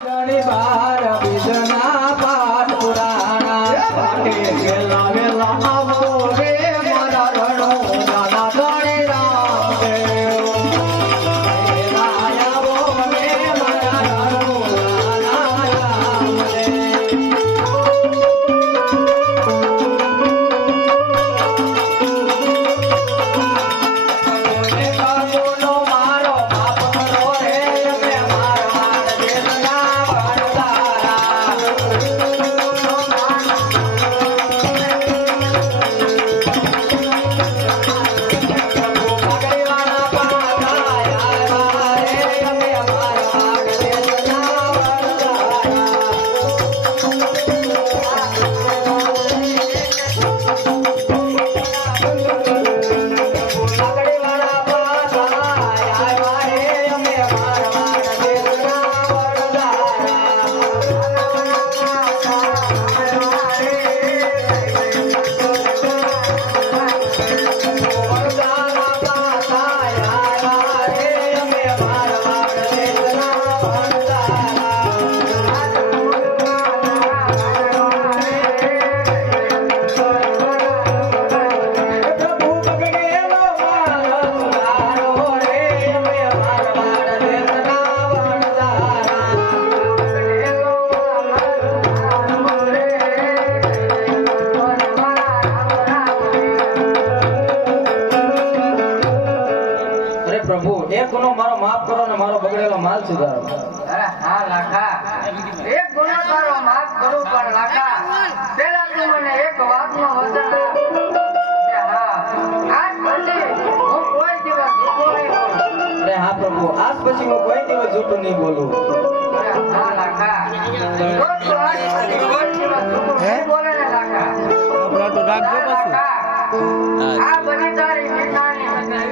બાર બીજના અરે પ્રભુ એક ગુનો મારો માફ કરો ને મારો બગડેલો માલ સુધારો. અરે હા લાખા. એક ગુનો તારો માફ કરો પણ લાખા પેલા તું મને એક વાતનો વચન હા આજ પછી હું કોઈ દિવસ જૂઠું નહીં બોલું. અરે હા પ્રભુ આજ પછી હું કોઈ દિવસ જૂઠું નહીં બોલું. હા લાખા. નહીં બોલે ને લાખા. આ બધી તારી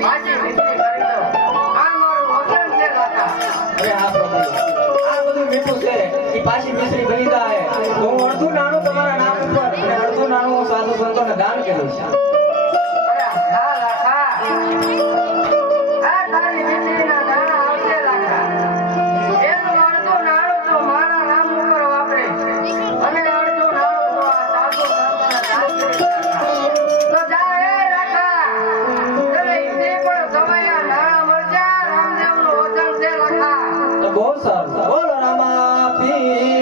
પાછી પાછી મિશ્રી બની જાય તો હું અડધું નાણું તમારા નામ ઉપર અને અડધું નાણું સાધુ સંતોને દાન કરું છે. બહુ સારું. બોલો રામા. Amén.